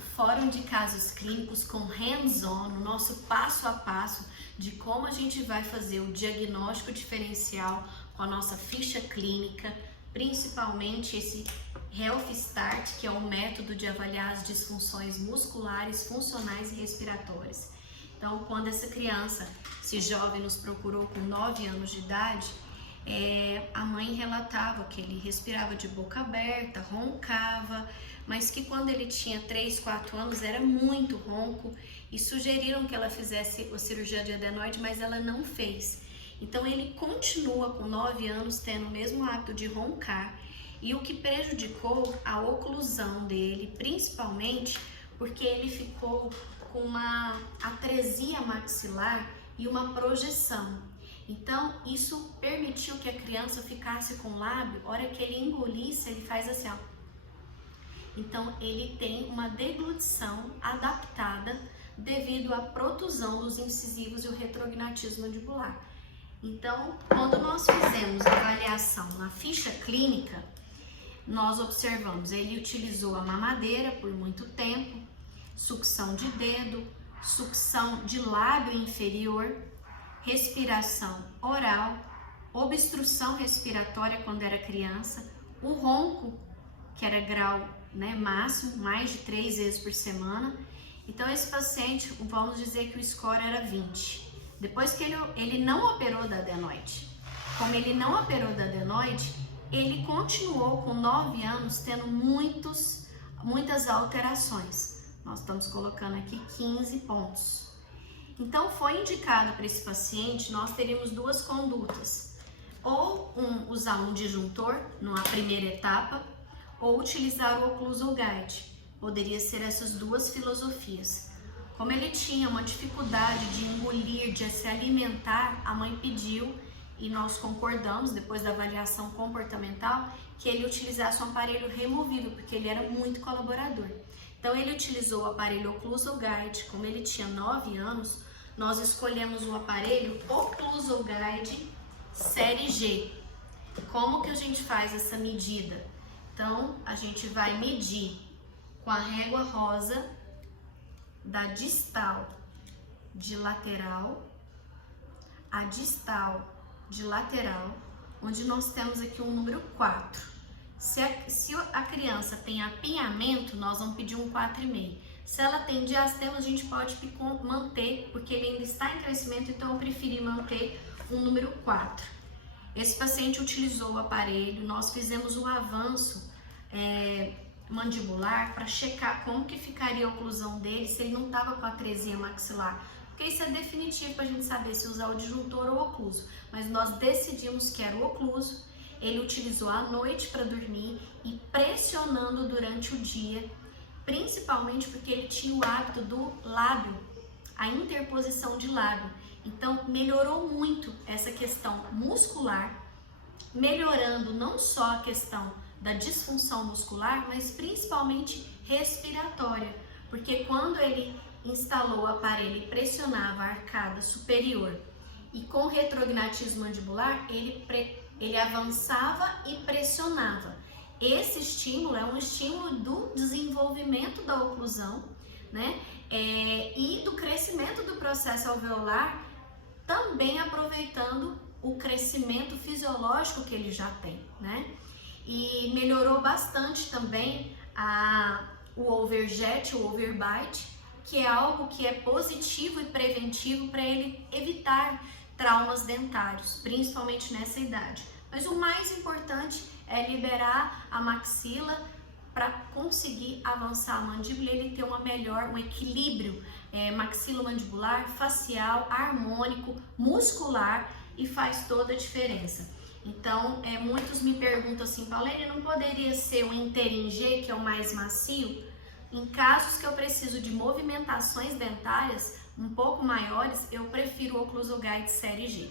fórum de casos clínicos com hands-on, o nosso passo a passo de como a gente vai fazer o diagnóstico diferencial com a nossa ficha clínica, principalmente esse Health Start, que é o método de avaliar as disfunções musculares, funcionais e respiratórias. Então, quando essa criança, esse jovem nos procurou com 9 anos de idade, a mãe relatava que ele respirava de boca aberta, roncava, mas que quando ele tinha 3, 4 anos era muito ronco e sugeriram que ela fizesse a cirurgia de adenoide, mas ela não fez. Então ele continua com 9 anos tendo o mesmo hábito de roncar, e o que prejudicou a oclusão dele, principalmente porque ele ficou com uma atresia maxilar e uma projeção. Então isso permitiu que a criança ficasse com o lábio, a hora que ele engolisse, ele faz assim, ó. Então ele tem uma deglutição adaptada devido à protusão dos incisivos e o retrognatismo mandibular. Então, quando nós fizemos a avaliação na ficha clínica, nós observamos, ele utilizou a mamadeira por muito tempo, sucção de dedo, sucção de lábio inferior, respiração oral, obstrução respiratória quando era criança, o ronco, que era grau máximo, mais de 3 vezes por semana. Então esse paciente, vamos dizer que o score era 20. Depois que ele não operou da adenoide. Como ele não operou da adenoide, ele continuou com 9 anos tendo muitas alterações. Nós estamos colocando aqui 15 pontos. Então foi indicado para esse paciente, nós teríamos 2 condutas. Ou usar um disjuntor numa primeira etapa, ou utilizar o Occlusal Guide. Poderia ser essas 2 filosofias. Como ele tinha uma dificuldade de engolir, de se alimentar, a mãe pediu, e nós concordamos, depois da avaliação comportamental, que ele utilizasse um aparelho removível, porque ele era muito colaborador. Então ele utilizou o aparelho Occlusal Guide. Como ele tinha 9 anos, nós escolhemos o aparelho Occlusal Guide série G. Como que a gente faz essa medida? Então a gente vai medir com a régua rosa da distal de lateral a distal de lateral, onde nós temos aqui o número 4. Se a criança tem apinhamento, nós vamos pedir um 4,5. Se ela tem diastema, a gente pode manter, porque ele ainda está em crescimento, então eu preferi manter um número 4. Esse paciente utilizou o aparelho, nós fizemos o avanço mandibular para checar como que ficaria a oclusão dele, se ele não estava com atresia maxilar. Porque isso é definitivo para a gente saber se usar o disjuntor ou o ocluso. Mas nós decidimos que era o ocluso. Ele utilizou à noite para dormir e pressionando durante o dia, principalmente porque ele tinha o hábito do lábio, a interposição de lábio. Então melhorou muito essa questão muscular, melhorando não só a questão da disfunção muscular, mas principalmente respiratória, porque quando ele instalou o aparelho e pressionava a arcada superior e com retrognatismo mandibular, ele avançava e pressionava. Esse estímulo é um estímulo do desenvolvimento da oclusão, e do crescimento do processo alveolar, também aproveitando o crescimento fisiológico que ele já tem, E melhorou bastante também o overjet, o overbite, que é algo que é positivo e preventivo para ele evitar traumas dentários, principalmente nessa idade. Mas o mais importante é liberar a maxila para conseguir avançar a mandíbula e ele ter um equilíbrio maxilomandibular, facial, harmônico, muscular, e faz toda a diferença. Então, muitos me perguntam assim, Paulene, não poderia ser o Interim G, que é o mais macio? Em casos que eu preciso de movimentações dentárias um pouco maiores, eu prefiro o Occlusal Guide série G.